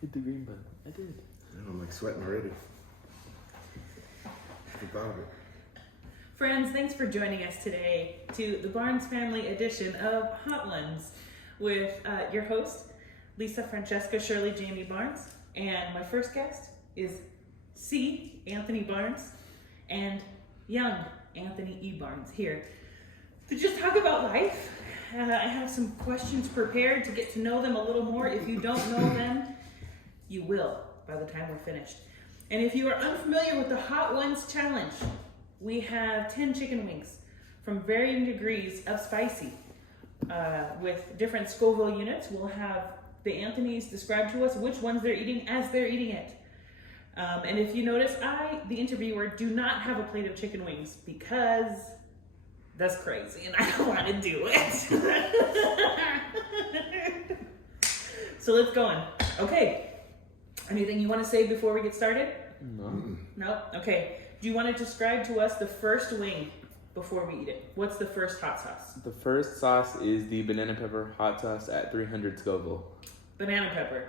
Hit the green button. I did. I'm like sweating already. Think about it. Friends, thanks for joining us today to the Barnes Family edition of Hot Ones with your host, Lisa Francesca Shirley Jamie Barnes. And my first guest is C. Anthony Barnes and young Anthony E. Barnes here to just talk about life. I have some questions prepared to get to know them a little more. If you don't know them, you will by the time we're finished. And if you are unfamiliar with the Hot Ones Challenge, we have 10 chicken wings from varying degrees of spicy with different Scoville units. We'll have the Anthonys describe to us which ones they're eating as they're eating it. And if you notice, I, the interviewer, do not have a plate of chicken wings because that's crazy and I don't want to do it. So let's go on. Okay. Anything you want to say before we get started? No. No? Okay. Do you want to describe to us the first wing before we eat it? What's the first hot sauce? The first sauce is the banana pepper hot sauce at 300 Scoville. Banana pepper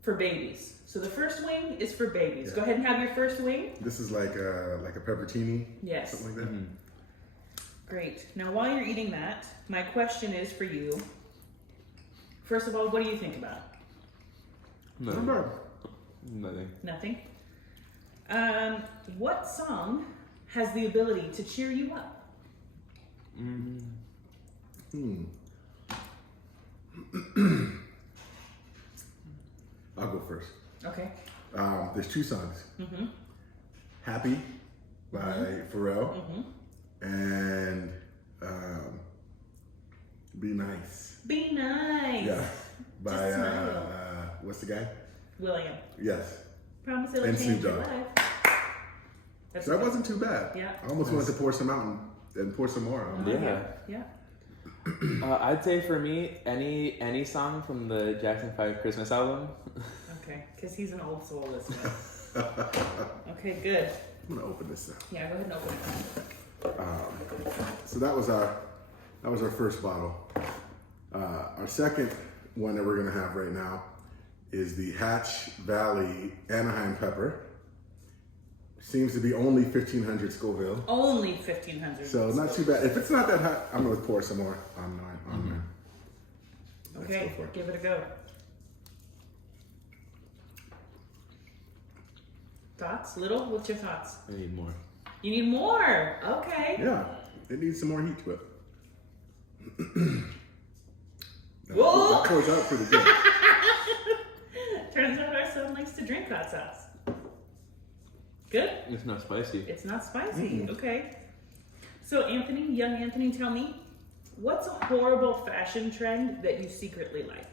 for babies. So the first wing is for babies. Yeah. Go ahead and have your first wing. This is like a pepperoni. Yes. Something like that. Mm-hmm. Great. Now while you're eating that, my question is for you. First of all, what do you think about it? Nothing. Not bad. Nothing. Nothing? What song has the ability to cheer you up? I'll go first. Okay. There's two songs. Mm-hmm. Happy by Pharrell Mm-hmm. and Be Nice. Be nice. Yeah. By Just smile. what's the guy? William. Yes. Promise it'll And change Snoop your Dogg. life. That's So that okay. wasn't too bad. Yeah. I almost wanted to pour some out and pour some more on. Yeah. Yeah. I'd say for me, any song from the Jackson 5 Christmas album. Okay. Because he's an old soul listener. Okay, good. I'm gonna open this up. Yeah, go ahead and open it. So that was our first bottle. Our second one that we're gonna have right now is the Hatch Valley Anaheim Pepper. Seems to be only 1,500 Scoville. Only 1,500. So not too bad. If it's not that hot, I'm gonna pour some more on there. Let's Okay, go for it. give it a go. Thoughts? Little? What's your thoughts? I need more. You need more. Okay. Yeah, it needs some more heat to it. Whoa! That pours out pretty good. Turns out our son likes to drink hot sauce. Good? It's not spicy. It's not spicy. Okay. So Anthony, young Anthony, tell me, what's a horrible fashion trend that you secretly like?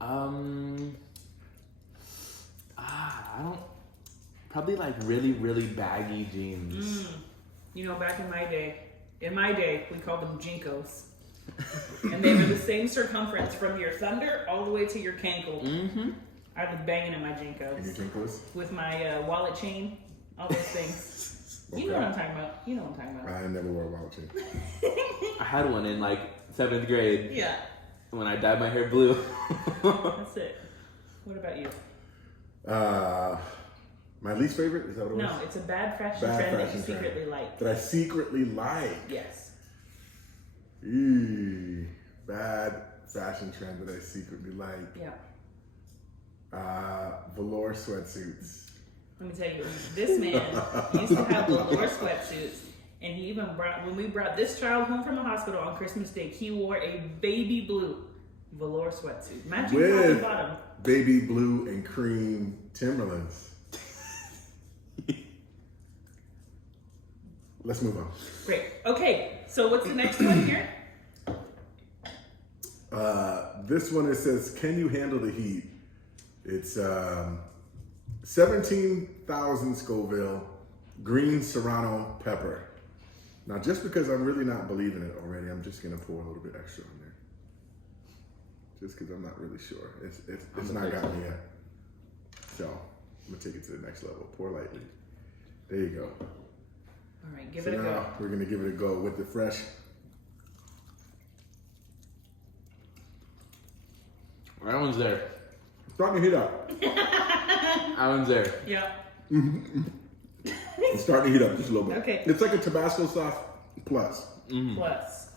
I don't. Probably like really, really baggy jeans. You know, back in my day, we called them Jinkos. And they were the same circumference from your thunder all the way to your cankle. Mm-hmm. I was banging in my And you Jinkos drink those? with my wallet chain, all those things. You know what I'm talking about. You know what I'm talking about. I never wore a wallet chain. I had one in like 7th grade Yeah, when I dyed my hair blue. that's it. What about you? My least favorite, is that what it was? No, it's a bad fashion Bad trend that fashion you trend. secretly like. That I secretly like. Yes. Eee, bad fashion trend that I secretly like. Yeah. Velour sweatsuits. Let me tell you, this man used to have velour sweatsuits, and he even brought, when we brought this child home from the hospital on Christmas Day, he wore a baby blue velour sweatsuit. Matching top and With bottom. baby blue and cream Timberlands. Let's move on. Great. Okay, so what's the next one here? This one, it says, can you handle the heat? It's 17,000 Scoville green serrano pepper. Now, just because I'm really not believing it already, I'm just gonna pour a little bit extra on there. Just because I'm not really sure. It's not got me yet. So I'm gonna take it to the next level. Pour lightly. There you go. All right, give So it a now go. we're gonna give it a go with the fresh. That one's there. Starting to heat up. Alan's there. Yeah. It's starting to heat up just a little bit. Okay. It's like a Tabasco sauce plus. Plus.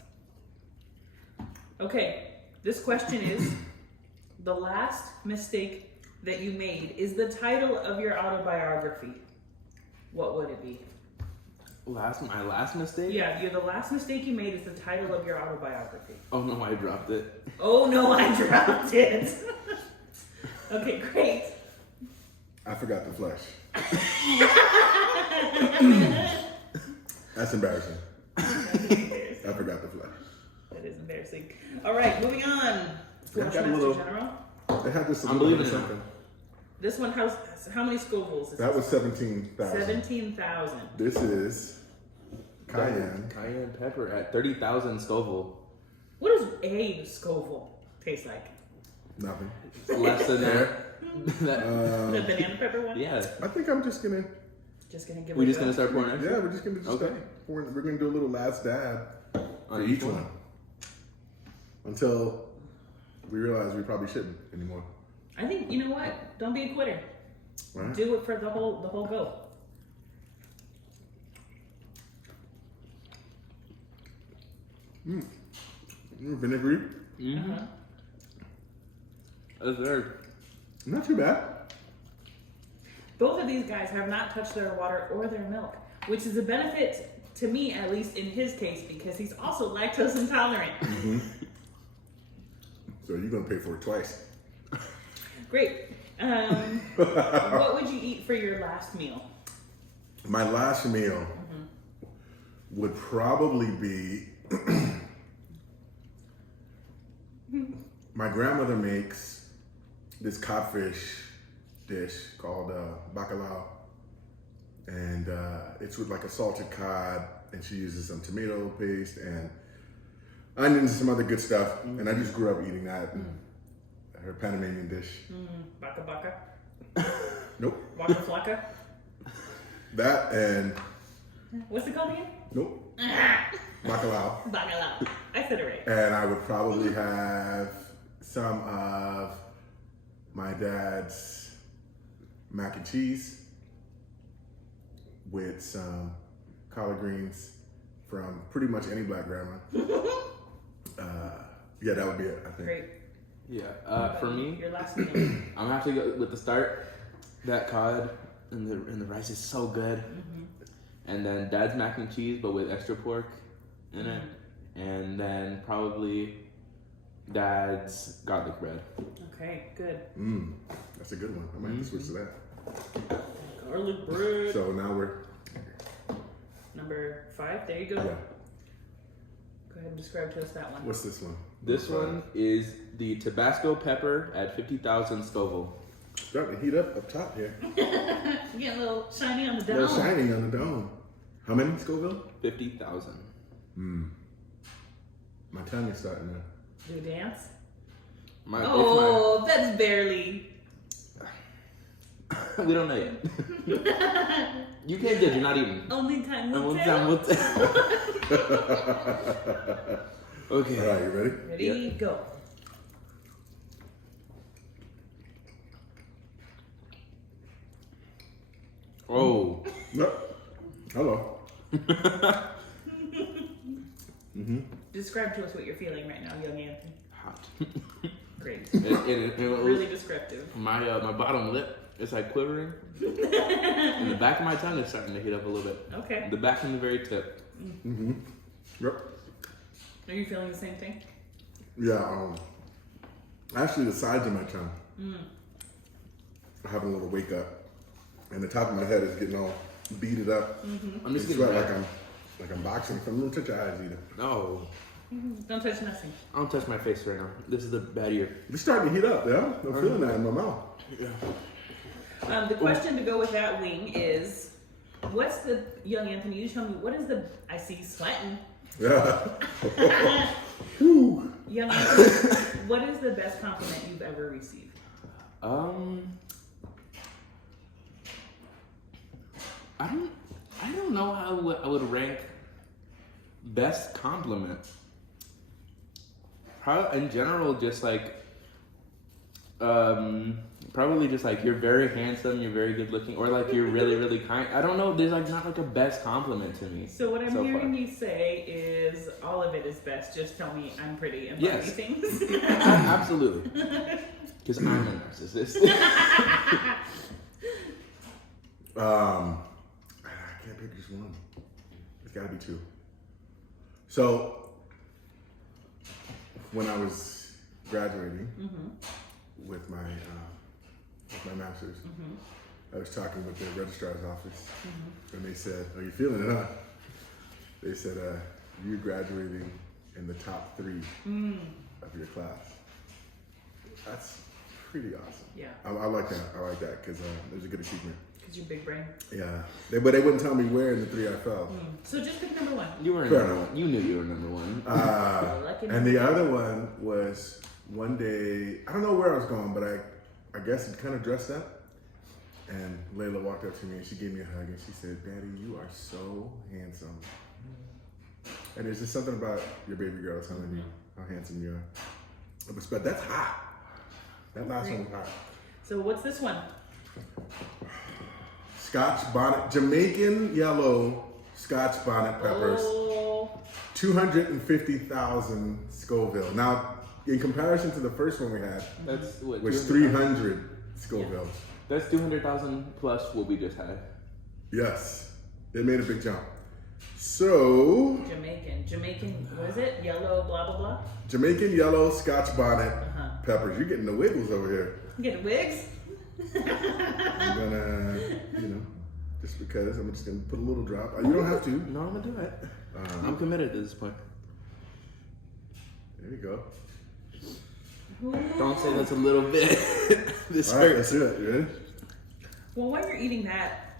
Okay, this question is, the last mistake that you made is the title of your autobiography. What would it be? My last mistake? Yeah, the last mistake you made is the title of your autobiography. Oh no, I dropped it. Oh no, I dropped it. Okay, great. I forgot the flesh. That's embarrassing. I forgot the flesh. That is embarrassing. All right, moving on. got a Master little- General. They had this. I'm believing it. something. This one has how many Scovilles? Is That this? was 17,000. 17,000. This is cayenne. Cayenne pepper at 30,000 Scoville. What does a Scoville taste like? Nothing. It's less than that. The banana pepper one? Yeah. I think I'm just gonna. Just gonna give We it just a- gonna start pouring extra? Yeah, we're just gonna Okay. we're gonna do a little last dab On for each one until we realize we probably shouldn't anymore. I think, you know what? Don't be a quitter. Right? Do it for the whole go. Vinegary, Mm-hmm. Uh-huh. That's very. not too bad. Both of these guys have not touched their water or their milk, which is a benefit to me, at least in his case, because he's also lactose intolerant. So you're gonna pay for it twice. Great. What would you eat for your last meal? My last meal would probably be. My grandmother makes this codfish dish called bacalao, and it's with like a salted cod, and she uses some tomato paste and onions and some other good stuff. And I just grew up eating that. Her Panamanian dish. Baka baka? Nope. Waka flocka? That and What's it called again? nope. Ah, Bacalao. bacalao. I said it right. And I would probably have some of my dad's mac and cheese with some collard greens from pretty much any black grandma. Yeah, that would be it, I think. Great. Yeah. For me, Your last meal. I'm gonna have to go with the start. That cod and the rice is so good. And then Dad's mac and cheese, but with extra pork in it. And then probably Dad's garlic bread. Okay, good. That's a good one. I might have to switch to that. Garlic bread. So now we're, Number 5. There you go. yeah. Go ahead and describe to us that one. What's this one? This one is the Tabasco pepper at 50,000 Scoville. Starting to heat up top here. You get a little shiny on the They're dome. shining on the dome. How many, Scoville? 50,000. My tongue is starting to. Do a dance? My, Oh, that's barely. we don't know yet. You can't judge. You're not eating. Only time will One tell. time we'll tell. Okay. All right, you ready? Ready, go. Oh. Yep. Hello. Describe to us what you're feeling right now, young Anthony. Hot. Great. It was Really descriptive. my bottom lip is like quivering, and the back of my tongue is starting to heat up a little bit. Okay. The back and the very tip. Yep. Are you feeling the same thing? Yeah. Actually, the sides of my tongue are having a little wake up, and the top of my head is getting all beaded up. I'm just It's getting sweat red. like I'm boxing. From don't touch your eyes either. No, Don't touch nothing. I don't touch my face right now. This is the bad ear. It's starting to heat up. Yeah, I'm feeling that in my mouth. The question to go with that wing is, what's the, young Anthony, you tell me, what is the, I see you sweating. Yeah. Young Anthony, what is the best compliment you've ever received? I don't know how I would rank best compliment. Probably in general, just like Probably just like you're very handsome, you're very good looking, or like you're really, really kind. I don't know. There's like not like a best compliment to me. So what I'm so hearing far. you say is all of it is best. Just tell me I'm pretty and buy Yes. me things. Absolutely. Because I'm a narcissist. I can't pick just one. It's got to be two. So when I was graduating with my master's, I was talking with the registrar's office, and they said, "Oh, you feeling it, huh?" They said, "You're graduating in the top 3 of your class." That's pretty awesome. Yeah. I like that. I like that because it was a good achievement. Because you're big brain. Yeah, but they wouldn't tell me where in the 3 I fell. So just pick number 1. You were Fair number enough. one. You knew you were number one. And the other one was one day, I don't know where I was going, but I guess it kind of dressed up. And Layla walked up to me and she gave me a hug and she said, "Daddy, you are so handsome." And there's just something about your baby girl telling you how handsome you are. But that's hot. That last one was hot. So what's this one? Scotch bonnet, Jamaican yellow Scotch bonnet peppers. Oh, 250,000 Scoville. Now, in comparison to the first one we had, That's what. which 200,000? 300 Scoville. That's 200,000 plus what we just had. Yes, it made a big jump. So, Jamaican, what is it? Yellow, blah, blah, blah. Jamaican yellow Scotch bonnet Uh-huh. peppers. You're getting the wiggles over here. You get wigs? I'm gonna, just because, I'm just gonna put a little drop. You don't have to. No, I'm gonna do it. I'm committed at this point. There you go. Don't say that's a little bit. This All right, hurts. that's it. You ready? Well, while you're eating that,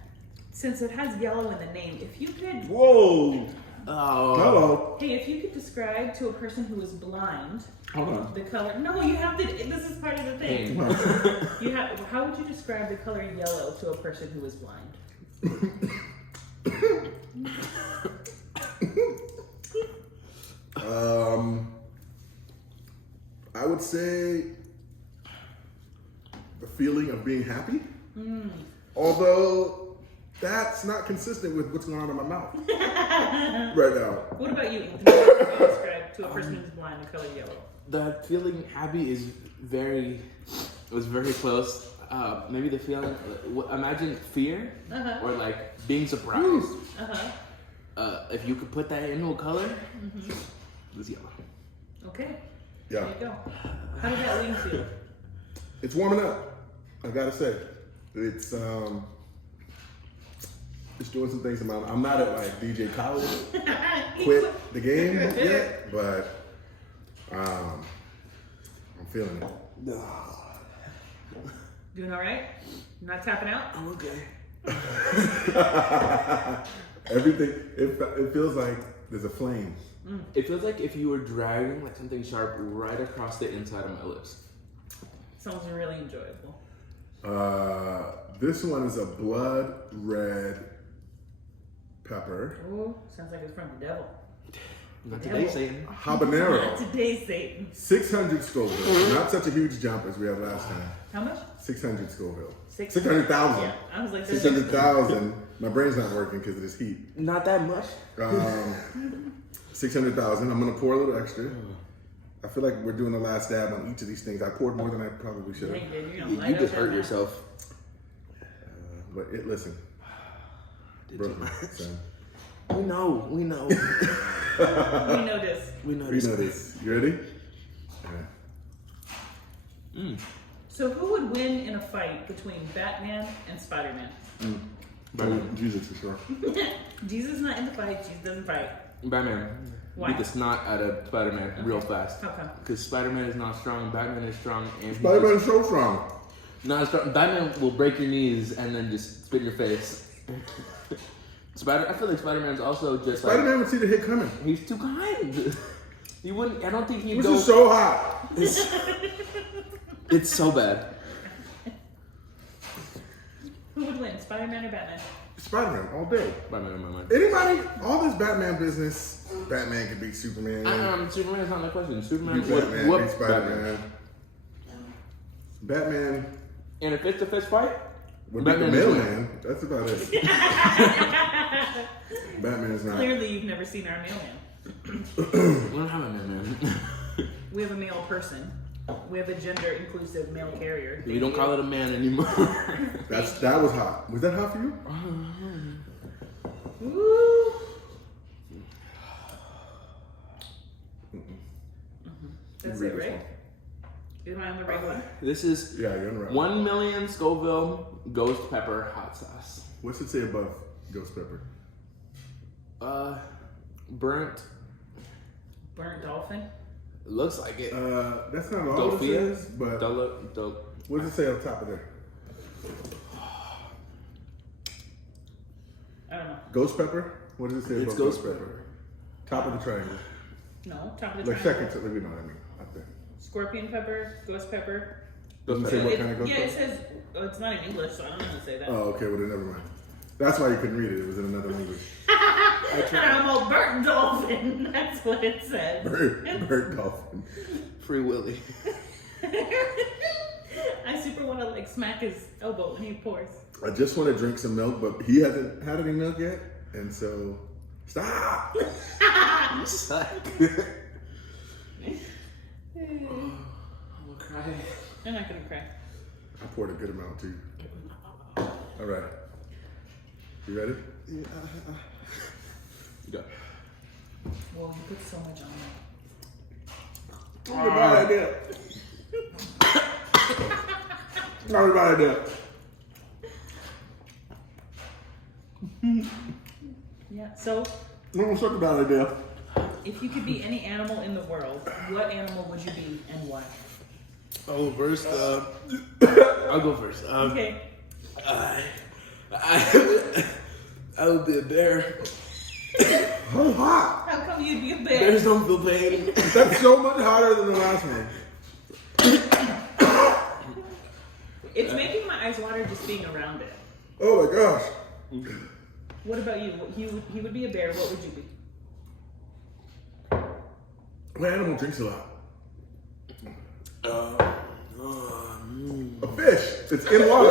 since it has yellow in the name, if you could, Whoa! Oh. Hello. hey, if you could describe to a person who is blind Hold on. the color. No, you have to. This is part of the thing. You have. How would you describe the color yellow to a person who is blind? I would say the feeling of being happy. Although that's not consistent with what's going on in my mouth right now. What about you, Ethan? How would you describe to a person who's blind the color yellow? The feeling happy is was very close. Maybe the feeling, imagine fear or like being surprised. If you could put that into a color, it's yellow. Okay. Yeah, There you go. How did that wing feel? it's warming up. I gotta say, it's doing some things. I'm not at like DJ Khaled quit the game yet, but I'm feeling it. Doing all right? Not tapping out? I'm okay. Everything. It feels like there's a flame. It feels like if you were dragging like something sharp right across the inside of my lips. Sounds really enjoyable. This one is a blood red pepper. Oh, sounds like it's from the devil. Not today, Satan. Not Habanero. today, Satan. 600 Scoville. Not such a huge jump as we had last time. How much? 600 Scoville. 600,000. 600,000. Yeah, I was like, 600,000. My brain's not working because of this heat. Not that much. 600,000. I'm gonna pour a little extra. I feel like we're doing the last dab on each of these things. I poured more than I probably should have. Dang, dude, you're gonna light You up just that hurt mouth. yourself. Listen, Did bro, too much. son. We know. We know this. We know We know this. You ready? So who would win in a fight between Batman and Spider-Man? Jesus for sure. Jesus is not in the fight. Jesus doesn't fight. Batman. Why? Beat the snot out of Spider-Man real fast. How come? Because Spider-Man is not strong, Batman is strong, and he Spider-Man just- is so strong. not strong. Batman will break your knees and then just spit in your face. I feel like Spider-Man's also just Spider-Man would see the hit coming. like he's too kind. He wouldn't. I don't think he'd This go. is so hot. It's so bad. Who would win, Spider-Man or Batman? Spider-Man all day. Batman in my mind. Anybody, all this Batman business, Batman could beat Superman. Superman's not my question. Superman Beat would Batman, whoop beat Spider-Man. Batman In a fist-to-fist fight? would be the Batman is mailman. That's about it. Batman is not. Clearly, you've never seen our mailman. We don't have a mailman. We have a male person. We have a gender-inclusive male carrier. We don't call it a man anymore. That was hot. Was that hot for you? Woo! That's it, right? Am I on the right one? This is Yeah, you're on the right 1 million Scoville ghost pepper hot sauce. What's it say above ghost pepper? Burnt. Burnt dolphin. Looks like it. That's not all it Dofia? says, but Dope. what does it say on top of there? I don't know. Ghost pepper? What does it say It's above ghost pepper. Top of the triangle. No, top of the Like triangle. second to, you know what I mean, up there. Scorpion pepper, ghost pepper. Doesn't Ghost say pepper. what kind of ghost Yeah, it pepper? says, oh, it's not in English, so I don't know how to say that. Oh, okay, well then never mind. That's why you couldn't read it. It was in another language. I'm all burnt dolphin. That's what it said. Bird dolphin. Free Willy. I super want to like smack his elbow when he pours. I just want to drink some milk, but he hasn't had any milk yet, and so stop. You suck. I'm gonna cry. I'm not gonna cry. I poured a good amount too. All right, you ready? You go. Well, you put so much on Not a bad idea. Not a bad idea. it. Yeah. So, No, such a bad idea. if you could be any animal in the world, what animal would you be and why? Oh, first, I'll go first. Okay. I would be a bear. Oh, hot. How come you'd be a bear? Bears don't feel pain. That's so much hotter than the last one. It's making my eyes water just being around it. Oh my gosh. What about you? He would be a bear. What would you be? My animal drinks a lot. Mm. A fish. It's in water.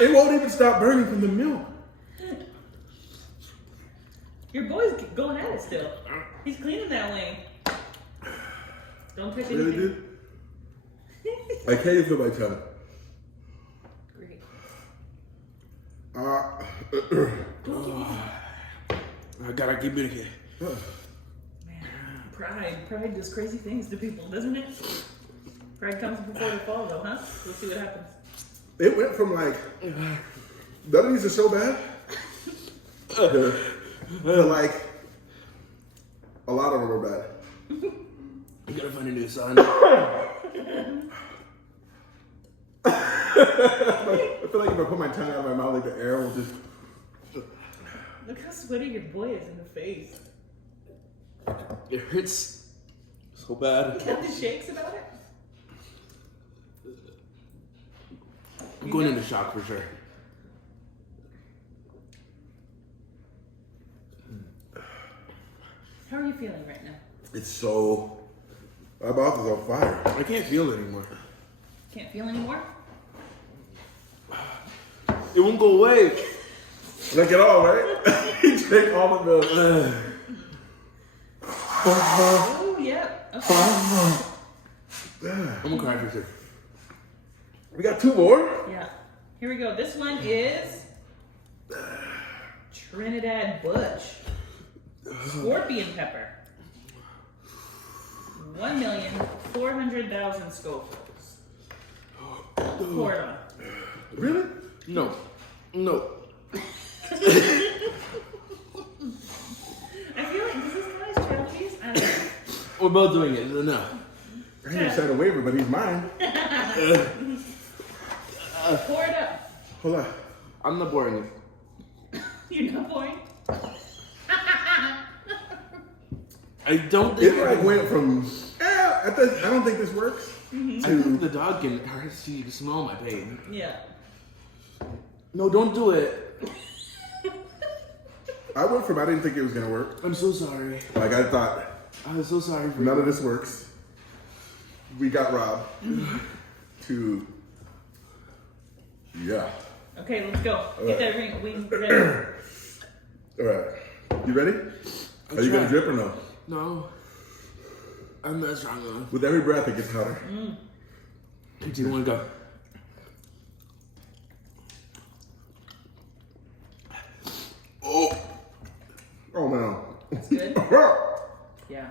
It won't even stop burning from the milk. Your boy's going at it still. He's cleaning that wing. Don't touch Really, anything. dude? I can't even feel my tongue. Great. I gotta keep it here. Man, pride does crazy things to people, doesn't it? Pride comes before the fall, though, huh? We'll see what happens. It went from like, none of these are so bad, to like, a lot of them are bad. I gotta find a new son. I feel like if I put my tongue out of my mouth, like the air will just. Look how sweaty your boy is in the face. It hurts so bad. Got the shakes about it? I'm going into shock for sure. How are you feeling right now? It's so. My mouth is on fire. I can't feel it anymore. Can't feel anymore? It won't go away. Like it all, right? You take all the milk. Oh, yep. Okay. I'm gonna cry for sure. We got two more. Yeah. Here we go. This one is Trinidad Butch. Scorpion pepper. 1,400,000 Scovilles. Pour it on. Really? No. I feel like does this count as trail cheese? I don't know. We're both doing it. No. I ain't gonna sign a waiver, but he's mine. Pour it up. Hold on. I'm not boring it. You're not pouring? I don't think It like went from, I don't think this works. I think the dog can she smell my pain. Yeah. No, don't do it. I went from I didn't think it was gonna work. I'm so sorry. Like I thought I'm so sorry for none of this works. we got robbed. To yeah. Okay, let's go. All Get right. that ring. We ready. All right. You ready? Are you gonna drip or no? No. I'm not strong enough. With every breath, it gets hotter. Do you want to go? Oh man. That's good. Yeah.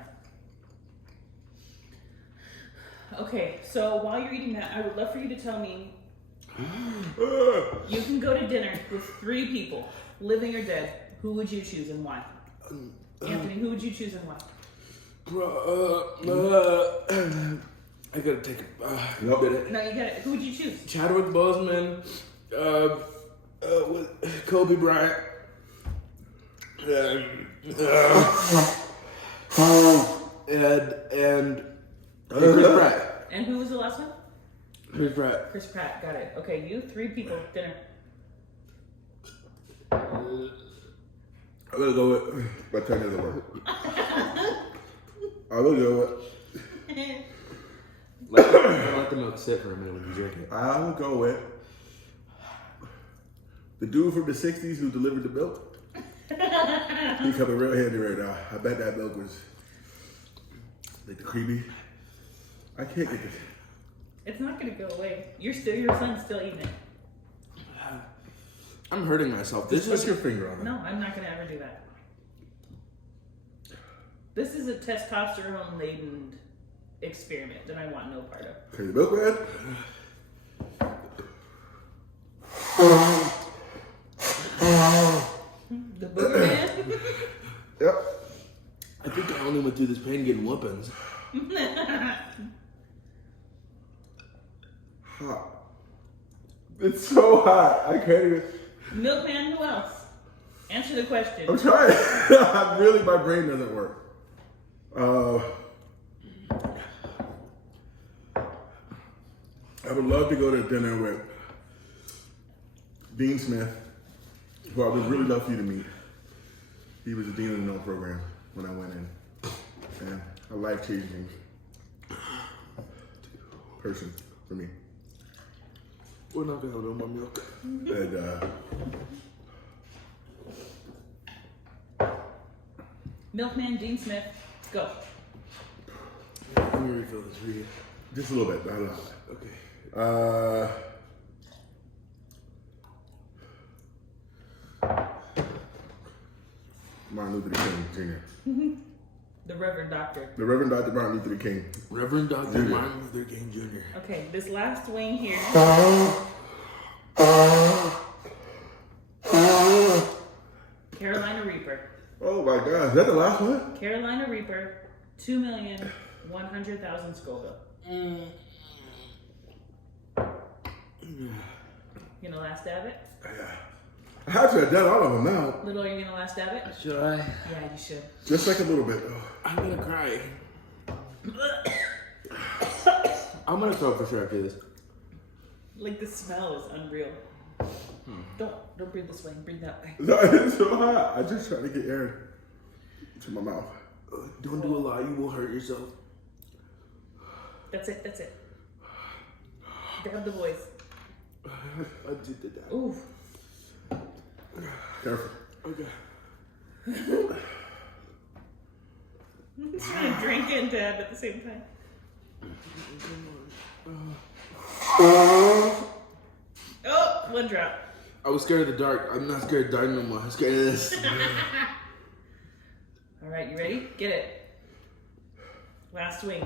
Okay, so while you're eating that, I would love for you to tell me. You can go to dinner with 3 people, living or dead. Who would you choose and why? Anthony, who would you choose and why? I gotta take a Nope. minute. No, you got it. Who would you choose? Chadwick Boseman, Kobe Bryant, and Chris Pratt. And who was the last one? Chris Pratt. Chris Pratt. Got it. Okay, you 3 people, dinner. I'm gonna go with my tongue doesn't work. I will go with Let the milk sit for a minute when you drink it. I will go with the dude from the 60s who delivered the milk. He's coming real handy right now. I bet that milk was like the creamy. I can't get this. It's not gonna go away. Your son's still eating it. I'm hurting myself. Just put your finger on it. No, I'm not gonna ever do that. This is a testosterone-laden experiment that I want no part of. Okay, the milk man. The booger man. Yep. I think I only went through this pain getting whoopings. Hot. It's so hot. I can't even. Milkman, who else? Answer the question. I'm trying. Really, my brain doesn't work. I would love to go to dinner with Dean Smith, who I would really love for you to meet. He was a Dean of the Know program when I went in. And a life-changing person for me. We're not gonna have no more milk. And Milkman, Dean Smith, go. Let me refill this for you. just a little bit, not a lot. Okay. Martin Luther King Jr. The Reverend Doctor. The Reverend Dr. Martin Luther King. Reverend Dr. Junior. Martin Luther King Jr. Okay, this last wing here. Carolina Reaper. Oh my God, is that the last one? Carolina Reaper, 2,100,000 Scoville. You gonna last stab it? I have to have done all of them now. Little, are you gonna last stab it? Should I? Yeah, you should. Just like a little bit. I'm gonna cry. I'm gonna throw up for sure after this. Like the smell is unreal. Don't breathe this way. Breathe that way. No, it's so hot. I just try to get air to my mouth. Don't do a lot, you will hurt yourself. That's it. That's it. Dab the voice. I did that. Ooh. Careful. Okay. I'm just gonna drink it and dab at the same time. Oh, one drop. I was scared of the dark. I'm not scared of the dark no more. I'm scared of this. All right, you ready? Get it. Last wing.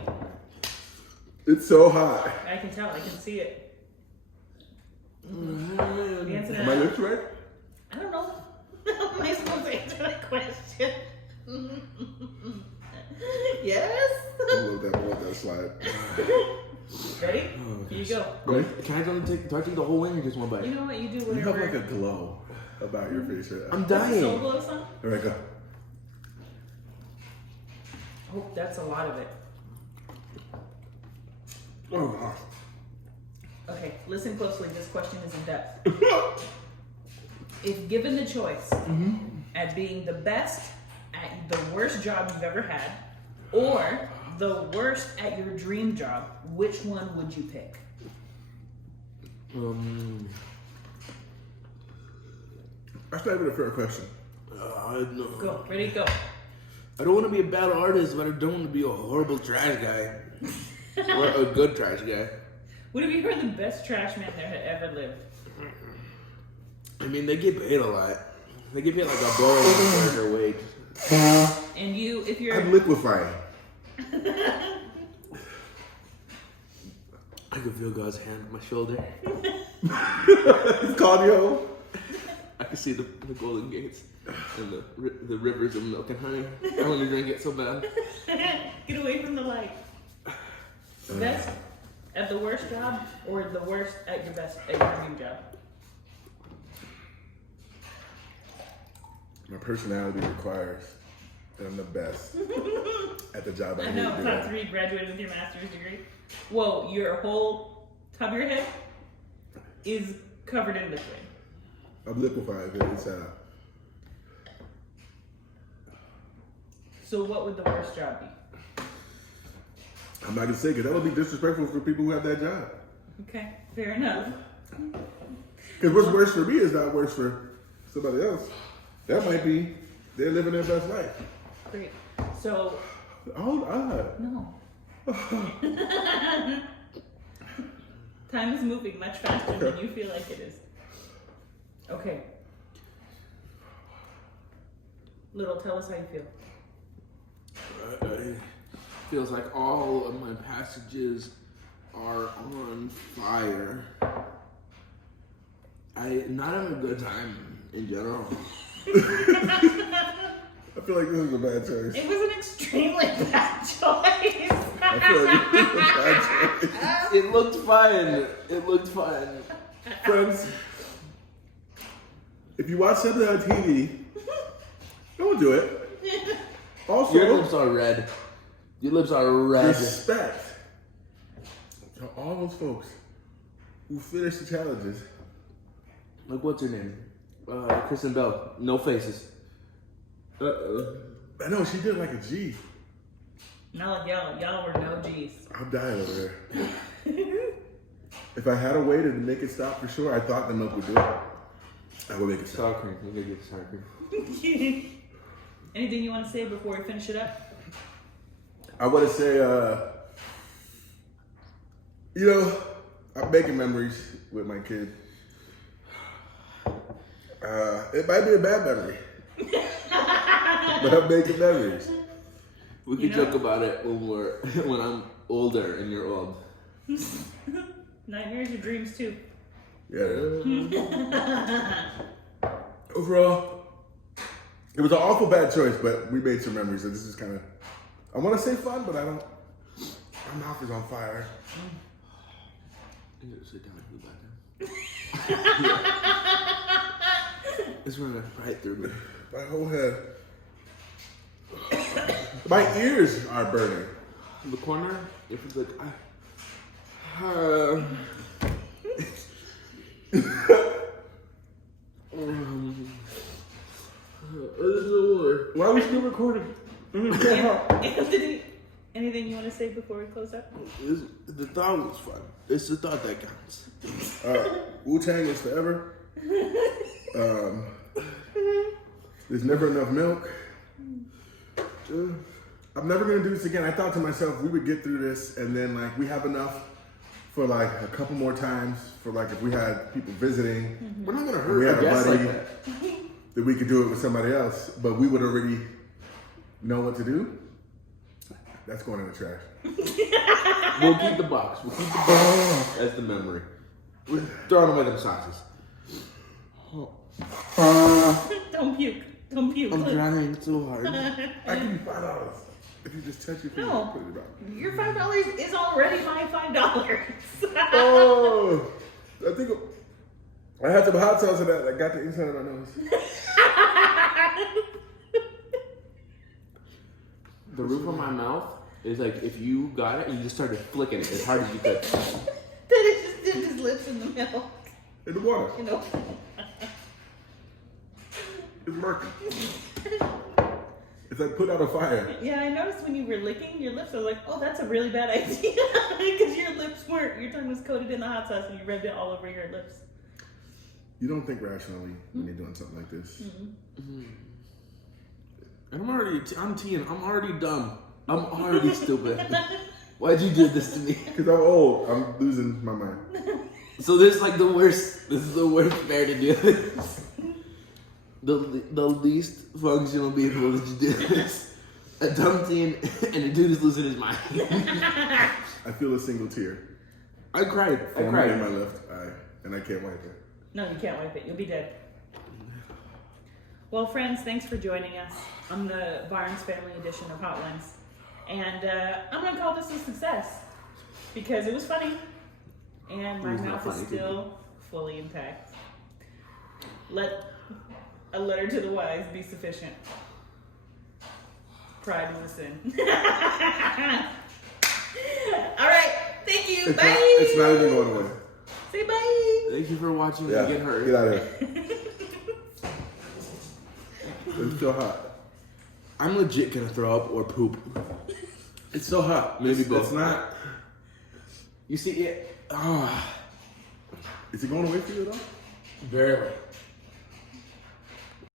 It's so hot. I can tell. I can see it. Am Dancing I out. lips red? I don't know. How am I supposed to answer that question? Yes? I love that slide. Ready? Here you go. Ready? Can I only take, do I take the whole wing or just one bite? You know what? You do You whatever. have like a glow about your face right now. I'm Is the Soul dying. Glow song? All right, go. Oh, that's a lot of it. Oh, God. Okay, listen closely. This question is in depth. If given the choice at being the best at the worst job you've ever had, or the worst at your dream job, which one would you pick? That's not even a fair question. No. Go, ready, go. I don't want to be a bad artist, but I don't want to be a horrible trash guy. Or a good trash guy. What if you were the best trash man there had ever lived? I mean, they get paid a lot. They get paid like a $1 their wage. And you, if you're... I'm liquefying. I can feel God's hand on my shoulder. It's called yo. I can see the Golden Gates and the rivers of milk and honey. I want to drink it so bad. Get away from the light. Best at the worst job or the worst at your best at your dream job? My personality requires that I'm the best at the job I I hate know, doing. top 3 graduated with your master's degree. Whoa, your whole top of your head is covered in liquid. I'm liquefied inside out. So what would the worst job be? I'm not gonna say because that would be disrespectful for people who have that job. Okay, fair enough. Because what's worse for me is not worse for somebody else. That might be they're living their best life. Great. So, Oh, no. Time is moving much faster than you feel like it is. Okay. Little, tell us how you feel. Feels like all of my passages are on fire. Not having a good time in general. I feel like this is a bad choice. It was an extremely bad choice. I feel like this is a bad choice. It looked fun. It looked fun. Friends, if you watch something on TV, don't do it. Also, Your lips are red. Your lips are red. respect to all those folks who finish the challenges. Like, what's her name? Kristen Bell. No faces. I know she did like a G. No, y'all were no G's. I'm dying over there. If I had a way to make it stop for sure, I thought the milk would do it. I would make it stop. Sour cream. I'm gonna get the sour cream. Anything you want to say before we finish it up? I want to say, I'm making memories with my kid. It might be a bad memory, but I'm making memories. We can joke about it when I'm older and you're old. Nightmares or dreams too. Yeah. Overall, it was an awful bad choice, but we made some memories. So this is kind of, I want to say fun, but I don't. My mouth is on fire. I gotta sit down in the bathroom. It's running right through me. My whole head. My ears are burning. The corner, if it's like, Why are we still recording? Anthony, anything you want to say before we close up? The thought was fun. It's the thought that counts. Wu-Tang is forever. There's never enough milk. I'm never gonna do this again. I thought to myself we would get through this and then like we have enough for like a couple more times for like if we had people visiting. We're not gonna We hurt had a a guest buddy like that. that we could do it with somebody else, but we would already know what to do. That's going in the trash. We'll keep the box. We'll keep the box as the memory. We're throwing away them sauces. Don't puke. Don't puke. I'm trying so hard. I give you $5 if you just touch your finger No. and put it about. Your $5 is already my $5. Oh, I think I had some hot sauce in that. I got the inside of my nose. The roof of my mouth is like if you got it and you just started flicking it as hard as you could. Then it just dipped his lips in the milk. In the water. You know. It's murky. It's like put out a fire. Yeah, I noticed when you were licking your lips, I was like, oh, that's a really bad idea. Because your lips weren't, your tongue was coated in the hot sauce and you rubbed it all over your lips. You don't think rationally when you're doing something like this. And I'm already dumb. I'm already stupid. Why'd you do this to me? Because I'm old. I'm losing my mind. So this is like the worst. This is the worst bear to do this. The least functional vehicle that you do this. A dumb teen and a dude is losing his mind. I feel a single tear. I cried. In my left eye, and I can't wipe it. No, you can't wipe it. You'll be dead. Well, friends, thanks for joining us on the Barnes Family Edition of Hot Ones. And I'm going to call this a success because it was funny and my mouth is still fully intact. Let a letter to the wise be sufficient. Pride is a sin. All right. Thank you. Bye. It's not even going away. Say bye. Thank you for watching and get hurt. Get out of here. It's still hot. I'm legit gonna throw up or poop. It's so hot. Maybe both. It's not. You see it? Is it going away for you at all? Barely.